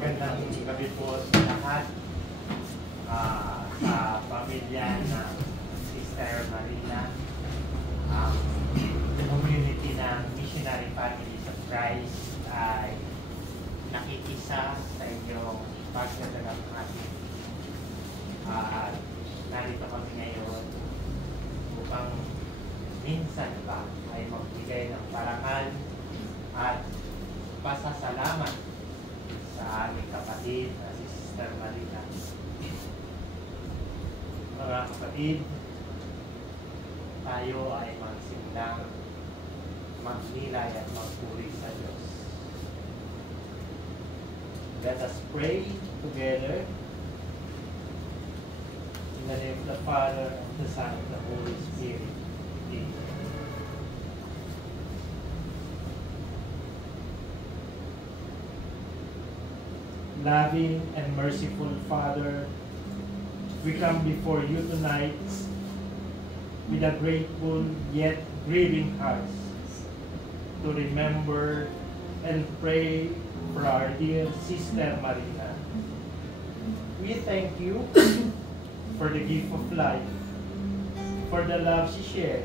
Magandang gabi po sa lahat, sa pamilya ng Sister Marina, ang community ng Missionary Families of Christ ay nakikisa sa inyong pagdadalamhati. At narito kami ngayon upang minsan pa ay magbigay ng parangal at pasasalamat sa aming kapatid na si Sister Marina. Mga kapatid, tayo ay magsimulang magnilay at magpuri sa Diyos. Let us pray together in the name of the Father, of the Son, and the Holy Spirit. Amen. Loving and merciful Father, we come before you tonight with a grateful yet grieving hearts to remember and pray for our dear Sister Marina. We thank you for the gift of life, for the love she shared,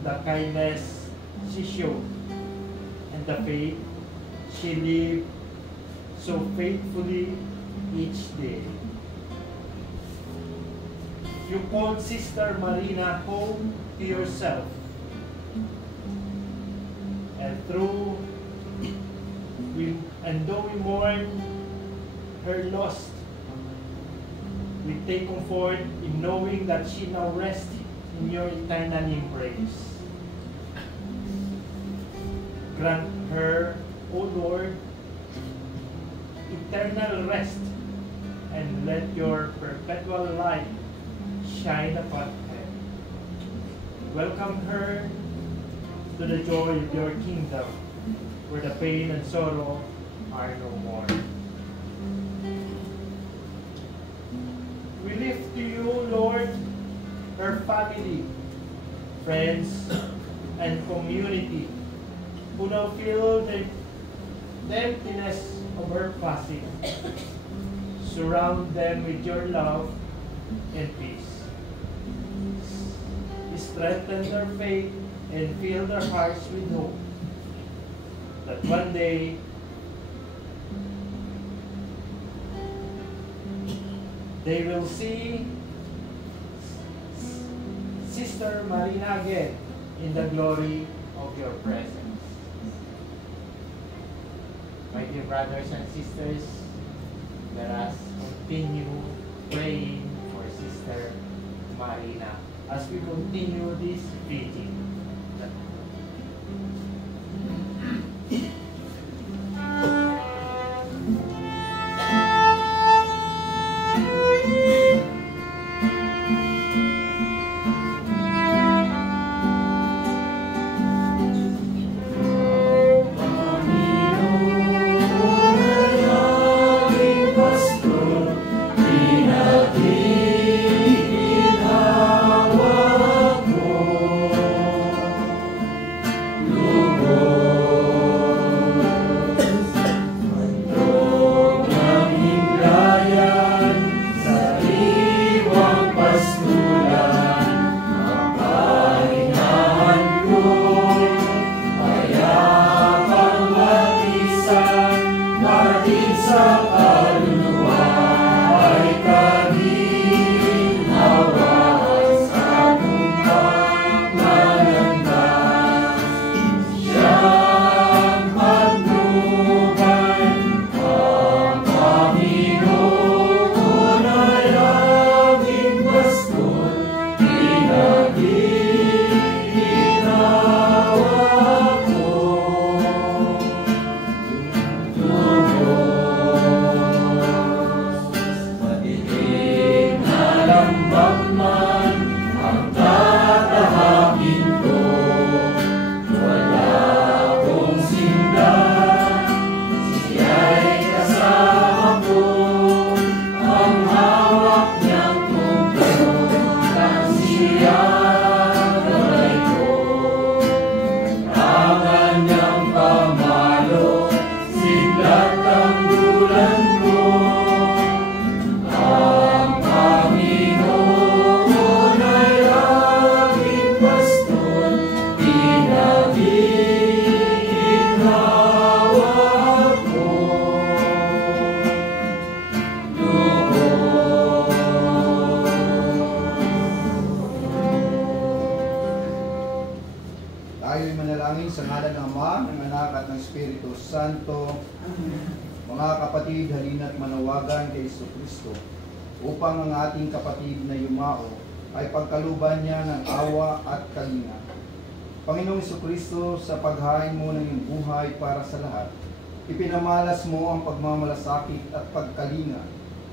the kindness she showed, and the faith she lived so faithfully each day. You called Sister Marina home to yourself, and though we mourn her loss, we take comfort in knowing that she now rests in your eternal embrace. Grant her, O Lord, eternal rest, and let your perpetual light shine upon her. Welcome her to the joy of your kingdom, where the pain and sorrow are no more. We lift to you, Lord, her family, friends, and community, who now feel the emptiness of her passing. Surround them with your love and peace. Strengthen their faith and fill their hearts with hope that one day they will see Sister Marina again in the glory of your presence. My dear brothers and sisters, let us continue praying for Sister Marina as we continue this vigil. Santo. Mga kapatid, halina't manawagan kay Jesucristo upang ang ating kapatid na yumao ay pagkaluban niya ng awa at kalinga. Panginoong Jesucristo, sa paghain mo ng iyong buhay para sa lahat, ipinamalas mo ang pagmamalasakit at pagkalinga.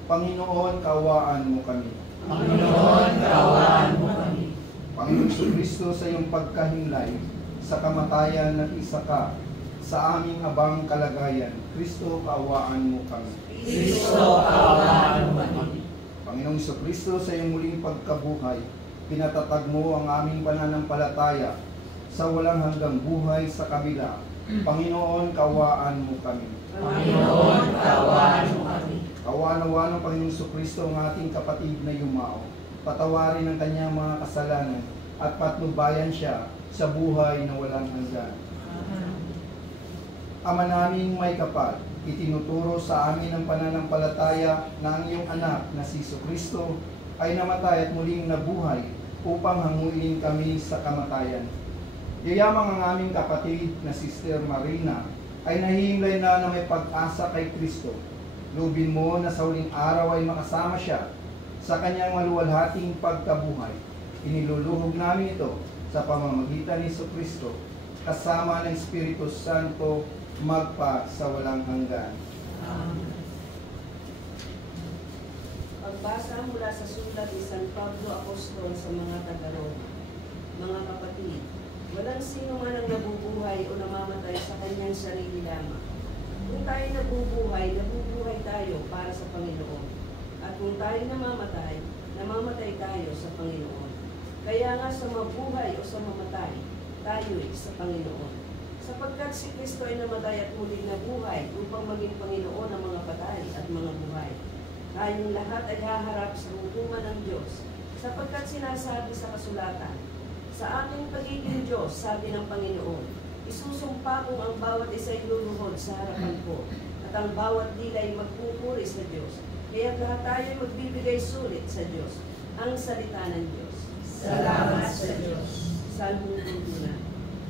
Panginoon, kaawaan mo kami. Panginoon, kaawaan mo kami. Panginoong Jesucristo, sa iyong pagkahimlay sa kamatayan ng isa ka sa aming habang kalagayan, Kristo, kaawaan mo kami. Kristo, kaawaan mo kami. Panginoong Jesucristo, sa iyong muling pagkabuhay, pinatatag mo ang aming pananampalataya sa walang hanggang buhay sa kabila. Panginoon, kaawaan mo kami. Panginoon, kaawaan mo kami. Kaawaan ng Panginoong Jesucristo ang ating kapatid na yumao. Patawarin ang kanyang mga kasalanan at patnubayan siya sa buhay na walang hanggan. Ama naming may kapal, itinuturo sa amin ang pananampalataya na ang iyong anak na si Jesucristo ay namatay at muling nabuhay upang hanguin kami sa kamatayan. Yayamang ang aming kapatid na Sister Marina ay nahihimlay na may pag-asa kay Kristo. Lubin mo na sa huling araw ay makasama siya sa kanyang maluwalhating pagkabuhay. Iniluluhog namin ito sa pamamagitan ni Jesucristo kasama ng Espiritu Santo magpa sa walang hanggan. Amen. Pagbasa mula sa sulat ni San Pablo Apostol sa mga taga-Roma. Mga kapatid, walang sino man ang nabubuhay o namamatay sa kanyang sarili lamang. Kung tayo nabubuhay tayo para sa Panginoon. At kung tayo namamatay tayo sa Panginoon. Kaya nga sa mabuhay o sa mamatay, tayo'y sa Panginoon. Sapagkat si Kristo ay namatay at muling nabuhay upang maging Panginoon ng mga patay at mga buhay. Tayong lahat ay haharap sa hukuman ng Diyos, sapagkat sinasabi sa kasulatan, sa aking pagiging Diyos, sabi ng Panginoon, isusumpa kong ang bawat isa'y luluhod sa harapan ko, at ang bawat dila'y magpupuri sa Diyos. Kaya lahat tayo magbibigay sulit sa Diyos, ang salita ng Diyos. Salamat sa Diyos. Salmong tungtunan.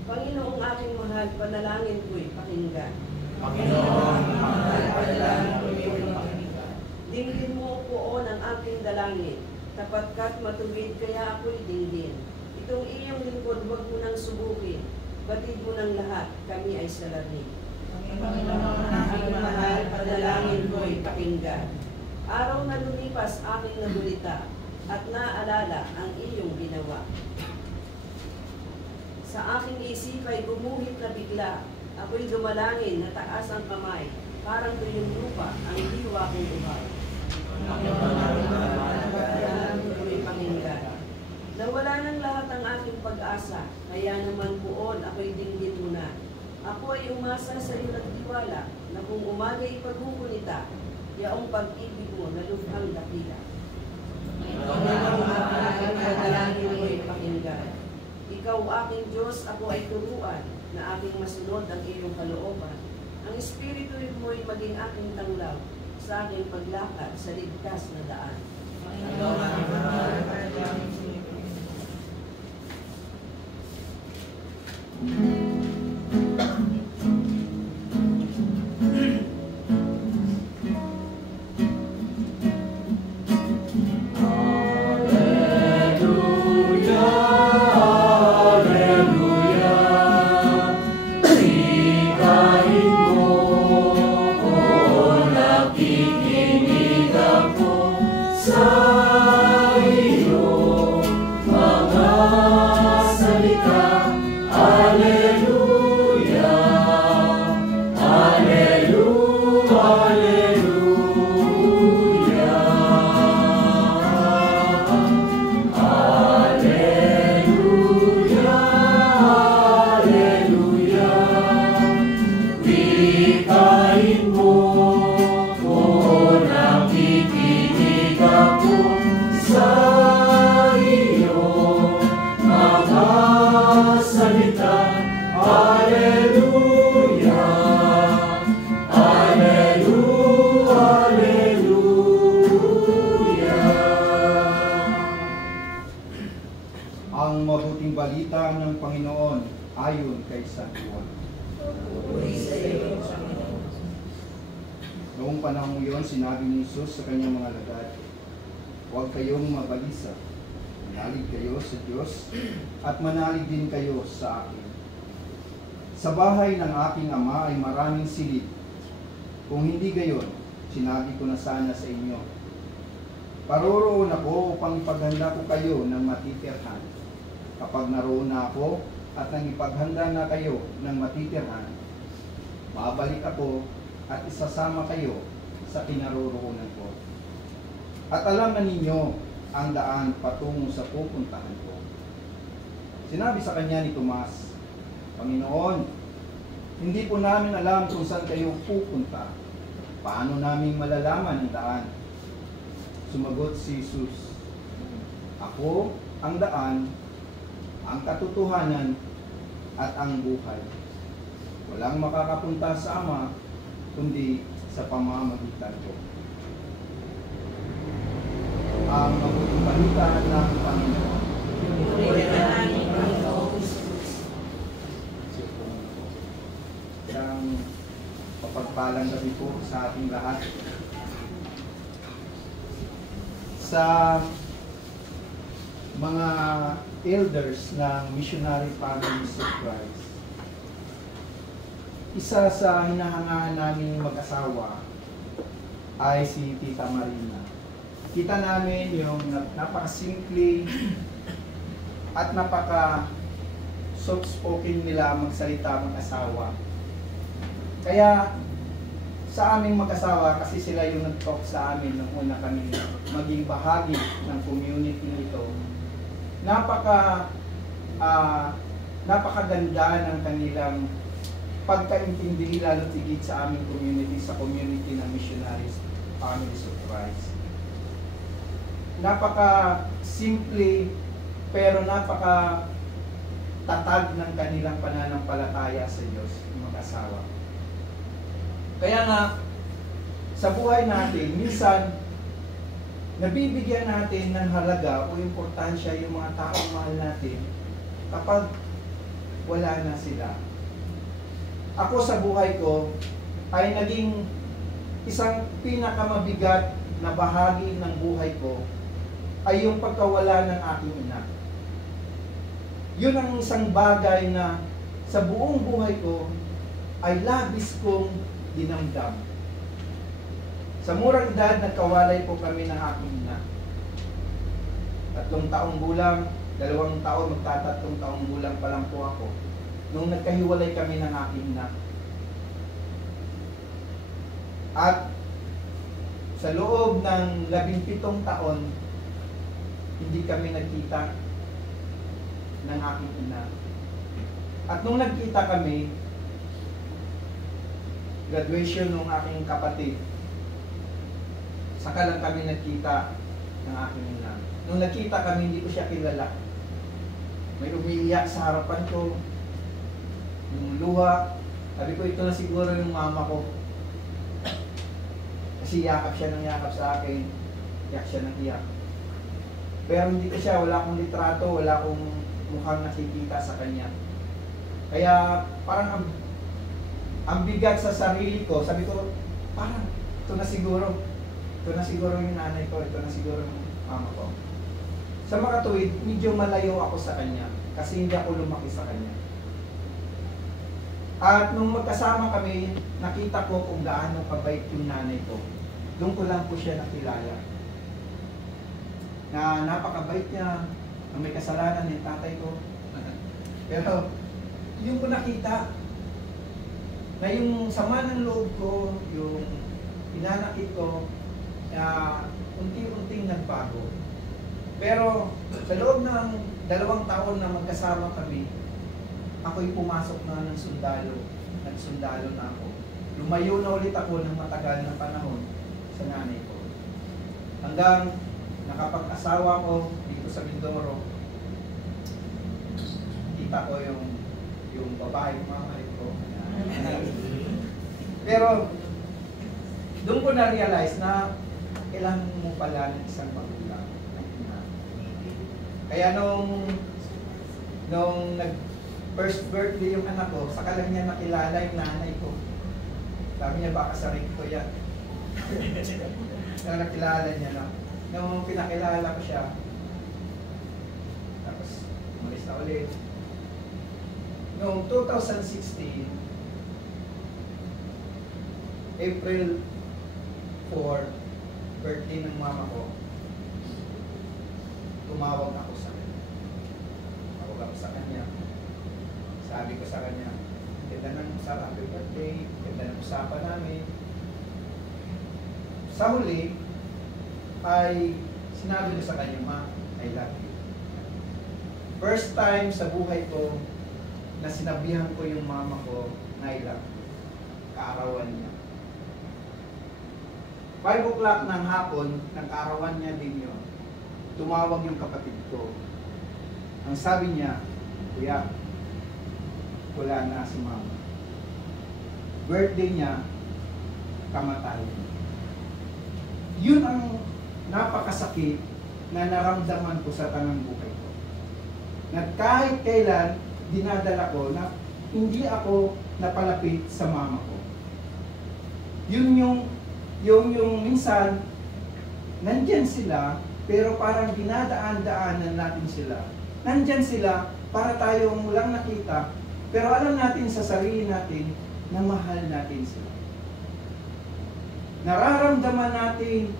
Panginoong aking mahal, panalangin ko'y pakinggan. Panginoon, mahal, panalangin ko'y pakinggan. Dinggin mo poon ang aking dalangin, tapatkat matuwid kaya ako'y dinggin. Itong iyong lingkod, huwag mo nang subukin. Batid mo ng lahat, kami ay salarin. Panginoon, aking mahal, panalangin ko'y pakinggan. Araw na lumipas aking nabulita, at naalala ang iyong ginawa. Sa aking isip ay gumuhit na bigla, ako'y dumalangin na taas ang kamay, parang tuyong lupa ang diwa kong uhaw. Panalangin ko'y pakinggan. Nawala ng lahat ang aking pag-asa, kaya naman poon ako'y dinggin mo na. Ako ay umasa sa iyo nagtiwala, na kung umaga'y paghukunita, yaong pag-ibig mo na lubhang dakila. Panalangin ko'y pakinggan. Ikaw aking Diyos, ako ay turuan, na aking masunod ang iyong kalooban. Ang Espiritu mo'y maging aking tanglaw, sa aking paglakad sa ligtas na daan. Hallelujah, Hallelujah. Noong panahon yun, sinabi ni Jesus sa kanyang mga alagad, huwag kayong mabalisa. Manalig kayo sa Diyos at manalig din kayo sa akin. Sa bahay ng aking Ama ay maraming silid. Kung hindi gayon, sinabi ko na sana sa inyo. Paroroon ako upang ipaghanda ko kayo ng matitirhan. Kapag naroon na ako at nang ipaghanda na kayo ng matitirhan, babalik ako at isasama kayo sa kinaroroonan ko. At alam na ninyo ang daan patungo sa pupuntahan ko. Sinabi sa kanya ni Tomas, Panginoon, hindi po namin alam kung saan kayo pupunta. Paano namin malalaman ang daan? Sumagot si Jesus, Ako ang daan, ang katotohanan, at ang buhay. Walang makakapunta sa Ama, kundi sa pamamagitan ko. Ang mabuting balita ng Panginoon. Isang papagpalang gabi po sa ating lahat. Sa mga elders ng Missionary Families of Christ, isa sa hinahangaan naming mag-asawa ay si Tita Marina. Kita namin yung napaka-simple at napaka-soft-spoken nila magsalita mag-asawa. Kaya sa aming mag-asawa, kasi sila yung nag-talk sa amin nung una kami maging bahagi ng community nito, napakaganda ng kanilang pagkaintindi, lalo tigit sa aming community, sa community ng Missionaries Families of Christ. Napaka-simple pero napaka-tatag ng kanilang pananampalataya sa Diyos, ng mag-asawa. Kaya nga, sa buhay natin, minsan, nabibigyan natin ng halaga o importansya yung mga taong mahal natin kapag wala na sila. Ako sa buhay ko ay naging isang pinakamabigat na bahagi ng buhay ko ay yung pagkawala ng aking ina. Yun ang isang bagay na sa buong buhay ko ay labis kong dinamdam. Sa murang edad, nagkawalay po kami ng aking ina. 3 taong gulang, 2 taon, magtatatlong taong gulang pa lang po ako nung nagkahiwalay kami ng aking ina. At sa loob ng 17 taon, hindi kami nagkita ng aking ina. At nung nagkita kami, graduation ng aking kapatid, saka lang kami nagkita ng aking ina. Nung nagkita kami, hindi ko siya kilala. May umiiyak sa harapan ko, yung luha. Sabi ko, ito na siguro yung mama ko. Kasi yakap siya ng yakap sa akin, iyak siya ng iyak. Pero hindi ko siya, wala akong litrato, wala akong mukhang nakikita sa kanya. Kaya parang ang bigat sa sarili ko, sabi ko, parang ito na siguro yung nanay ko, ito na siguro yung mama ko. Sa makatuwid, medyo malayo ako sa kanya kasi hindi ako lumaki sa kanya. At nung magkasama kami, nakita ko kung gaano kabait yung nanay ko. Doon ko lang po siya nakilala. Na napakabait niya, na may kasalanan yung tatay ko. Pero yung ko nakita, na yung sama ng loob ko, yung pinanakit ko, unti-unting nagbago. Pero sa loob ng 2 taon na magkasama kami, ako'y pumasok na ng sundalo. Nagsundalo na ako. Lumayo na ulit ako ng matagal na panahon sa nanay ko. Hanggang nakapag-asawa ko dito sa Mindoro, kita ko yung babae mamalit ko. Pero doon ko na-realize na kailangan mo pala ng isang magulang. Kaya nung first birthday yung anak ko, saka lang niya nakilala yung nanay ko. Sabi niya, baka sarin ko yan. Nung nakilala niya na. Nung pinakilala ko siya, tapos umalis na ulit. Noong 2016, April 4, birthday ng mama ko, tumawag ako sa kanya. Tumawag ako sa kanya. Sabi ko sa kanya, ganda ng usapan, happy birthday, ganda ng usapan namin. Sa huli, ay sinabi ko sa kanya, Ma, I love you. First time sa buhay ko na sinabihan ko yung mama ko na I love you. Kaarawan niya. 5 o'clock ng hapon, nag-arawan niya din yun. Tumawag yung kapatid ko. Ang sabi niya, Kuya, wala na si mama. Birthday niya, kamatay. Yun ang napakasakit na naramdaman ko sa tanang buhay ko. Na kahit kailan, dinadala ko na hindi ako napalapit sa mama ko. Yun yung minsan, nandyan sila, pero parang dinadaan-daanan natin sila. Nandyan sila para tayong lang nakita, pero alam natin sa sarili natin na mahal natin sila. Nararamdaman natin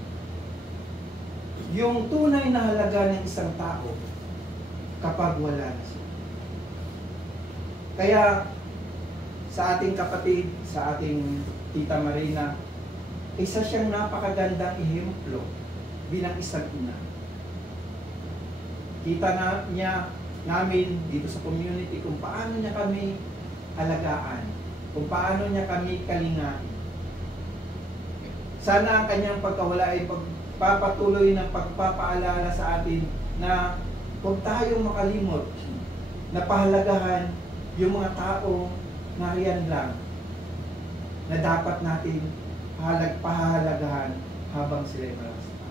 yung tunay na halaga ng isang tao kapag wala na siya. Kaya sa ating kapatid, sa ating Tita Marina, isa siyang napakagandang ehemplo bilang isang ina. Kita niya namin dito sa community kung paano niya kami alagaan, kung paano niya kami kalingain. Sana ang kanyang pagkawala ay pagpapatuloy ng pagpapaalala sa atin na huwag tayong makalimot na pahalagahan yung mga tao na riyan lang na dapat natin pahalagahan habang sila'y malakas pa.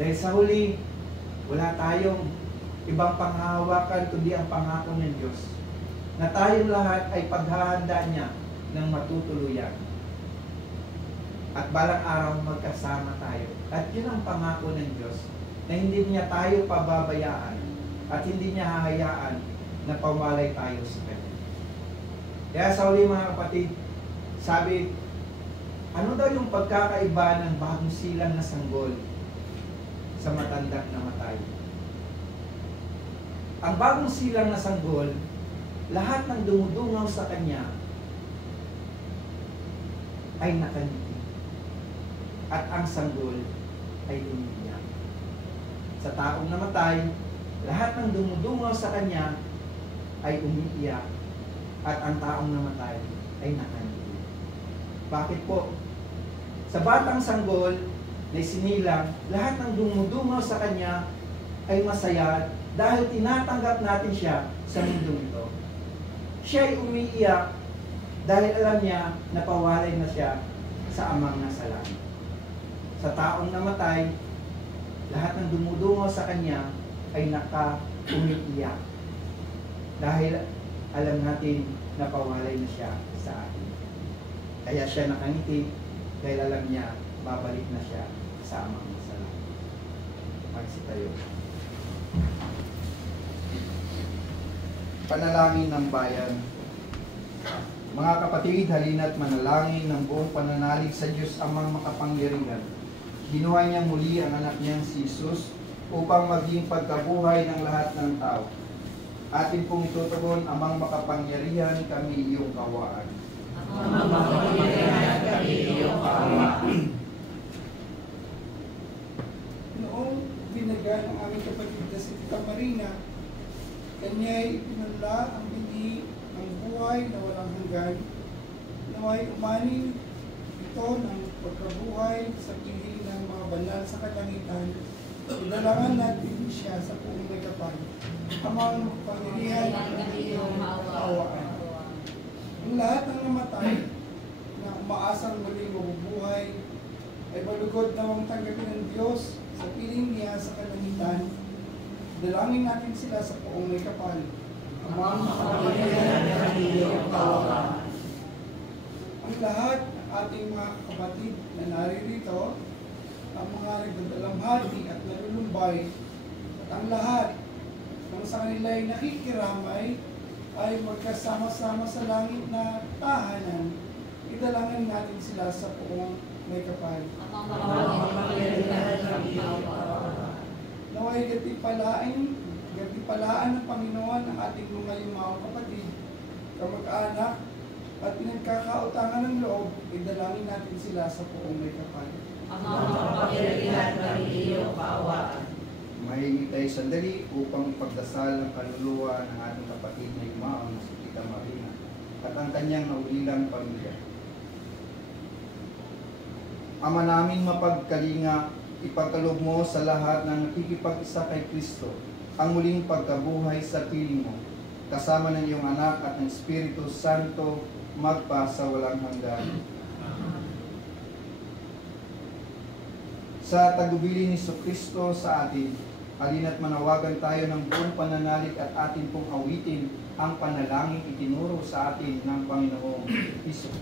Dahil sa huli, wala tayong ibang panghahawakan kundi ang pangako ng Diyos na tayong lahat ay paghahanda niya ng matutuluyan. At balang araw magkasama tayo. At yun ang pangako ng Diyos na hindi niya tayo pababayaan at hindi niya hahayaan na pawalay tayo sa Kanya. Kaya sa huli mga kapatid, sabi, ano daw yung pagkakaiba ng bagong silang na sanggol sa matandang namatay? Ang bagong silang na sanggol, lahat ng dumudungaw sa kanya ay nakangiti. At ang sanggol ay umiiyak. Sa taong namatay, lahat ng dumudungaw sa kanya ay umiiyak. At ang taong namatay ay nakangiti. Bakit po? Sa batang sanggol na sinilang, lahat ng dumudungaw sa kanya ay masaya dahil tinatanggap natin siya sa mundong ito. Siya ay umiiyak dahil alam niya na pawalay na siya sa amang nasa langit. Sa taong namatay, lahat ng dumudungaw sa kanya ay umiiyak dahil alam natin na pawalay na siya sa atin. Kaya siya nakangiti dahil alam niya babalik na siya sa amang nasa langit. Magsitayo. Panalangin ng bayan. Mga kapatid, halina't manalangin ng buong pananalig sa Diyos amang makapangyarihan. Ginuha niya muli ang anak niyang si Jesus upang maging pagkabuhay ng lahat ng tao. Atin pong itutugon amang makapangyarihan kami iyong kawaan. Amang makapangyarihan kami iyong kawaan. Noong binaga ng aming kapatid na si Tita Marina, kanya'y pinunla ang bini ng buhay na walang hanggan, naway umani ito ng pagkabuhay sa piling ng mga banal sa kalangitan. Idalangan natin siya sa buong nagkapal. Amang pangyarihan ng iyong kawaan. Ang lahat ng namatay na umaasang muling mabubuhay ay balugod nawang tanggapin ng Diyos sa piling niya sa kalangitan. Dalangin natin sila sa buong may kapal. Amang pangyarihan ng iyong kawaan. Ang lahat ng ating mga kapatid na naririto, ang mga nagdadalamhati at nalulumbay, at ang lahat ng sa kanila ay nakikiramay ay magkasama-sama sa langit na tahanan. Idalangin natin sila sa poong may kapal. Naway gatipalaan ng Panginoon ang ating mga yumaong kapatid, kamag-anak, at pinagkakautangan ng loob, idalangin natin sila sa poong may kapal. Mahingi tayo sandali upang ipagdasal ang kaluluwa ng ating kapatid na yumaong si Tita Marina at ang kanyang naulilang pamilya. Ama naming mapagkalinga, ipagkaloob mo sa lahat ng nakikipag-isa kay Kristo ang muling pagkabuhay sa piling mo, kasama ng iyong anak at ng Espiritu Santo, magpa sa walang hanggan. Sa tagubili ni Kristo sa atin, halina't manawagan tayo ng buong pananalig at atin pong awitin ang panalangin itinuro sa atin ng Panginoong Kristo.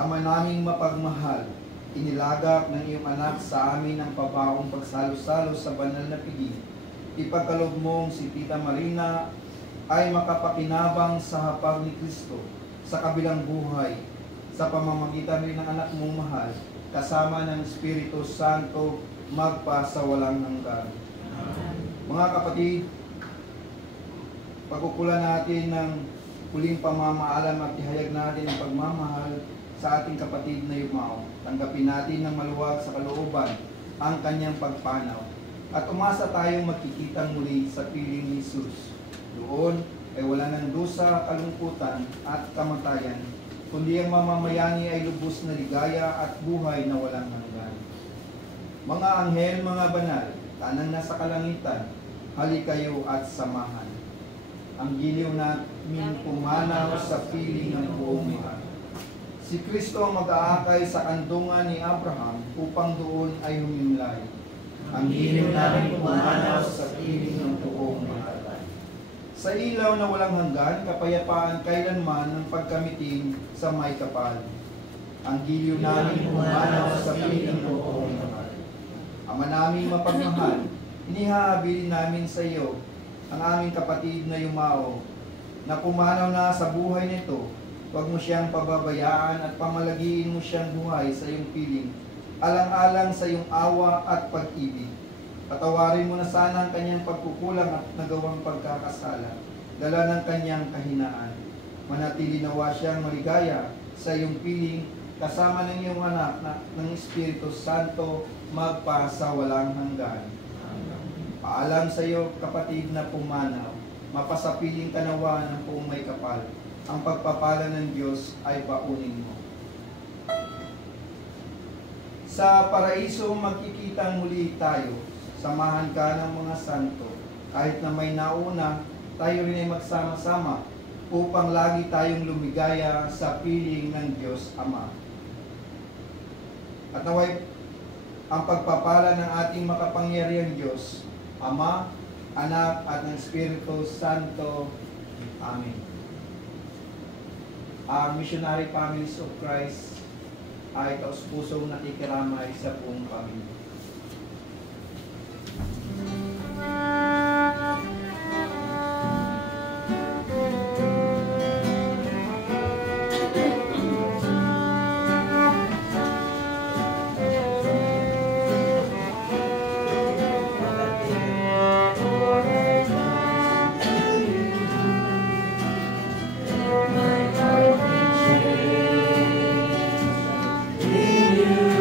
Ama naming mapagmahal, inilagak ng iyong anak sa amin ang pabaong pagsalo-salo sa banal na piging. Ipagkaloob mong si Tita Marina ay makapakinabang sa hapag ni Kristo sa kabilang buhay, sa pamamagitan rin ng anak mong mahal, kasama ng Espiritu Santo, magpa sa walang hanggan. Mga kapatid, pagkukulan natin ng huling pamamaalam at ihayag natin ang pagmamahal sa ating kapatid na yumao. Tanggapin natin ng maluwag sa kalooban ang kanyang pagpanaw at umasa tayong magkikitang muli sa piling ni Jesus. Doon ay wala ng dusa, kalungkutan at kamatayan, kundi ang mamamayani ay lubos na ligaya at buhay na walang hanggan. Mga anghel, mga banal, tanang nasa kalangitan, hali kayo at samahan. Ang giliw namin pumanaw sa piling ng buong mahal. Si Kristo ang mag-aakay sa kandungan ni Abraham upang doon ay humimlay. Ang giliw namin pumanaw sa piling ng buong mahal. Sa ilaw na walang hanggan, kapayapaan kailanman ng pagkamiting sa may kapal. Ang giliw namin pumanaw sa piling ng buong mahal. Ama naming mapagmahal, inihahabilin namin sa iyo ang aming kapatid na yumao, na pumanaw na sa buhay nito. Huwag mo siyang pababayaan at pamalagiin mo siyang buhay sa iyong piling, alang-alang sa iyong awa at pag-ibig. Patawarin mo na sana ang kanyang pagkukulang at nagawang pagkakasala, dala ng kanyang kahinaan. Manatili nawa siyang maligaya sa iyong piling kasama ng iyong anak ng Espiritu Santo magpasa walang hanggan. Paalam sa iyo, kapatid na pumanaw, mapasapiling ka nawa ng buong may kapal. Ang pagpapala ng Diyos ay baunin mo. Sa paraiso magkikita muli tayo. Samahan ka ng mga santo. Kahit na may nauna, tayo rin ay magsama-sama upang lagi tayong lumigaya sa piling ng Diyos Ama. At naway ang pagpapala ng ating makapangyarihang Diyos, Ama, Anak, at ng Espiritu Santo. Amen. Ang Missionary Families of Christ ay taus-pusong nakikiramay sa buong pamilya. My heart beats in you.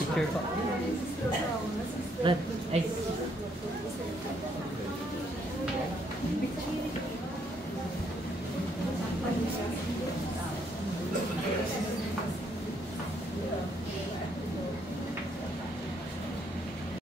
Picture po. Red. Ay,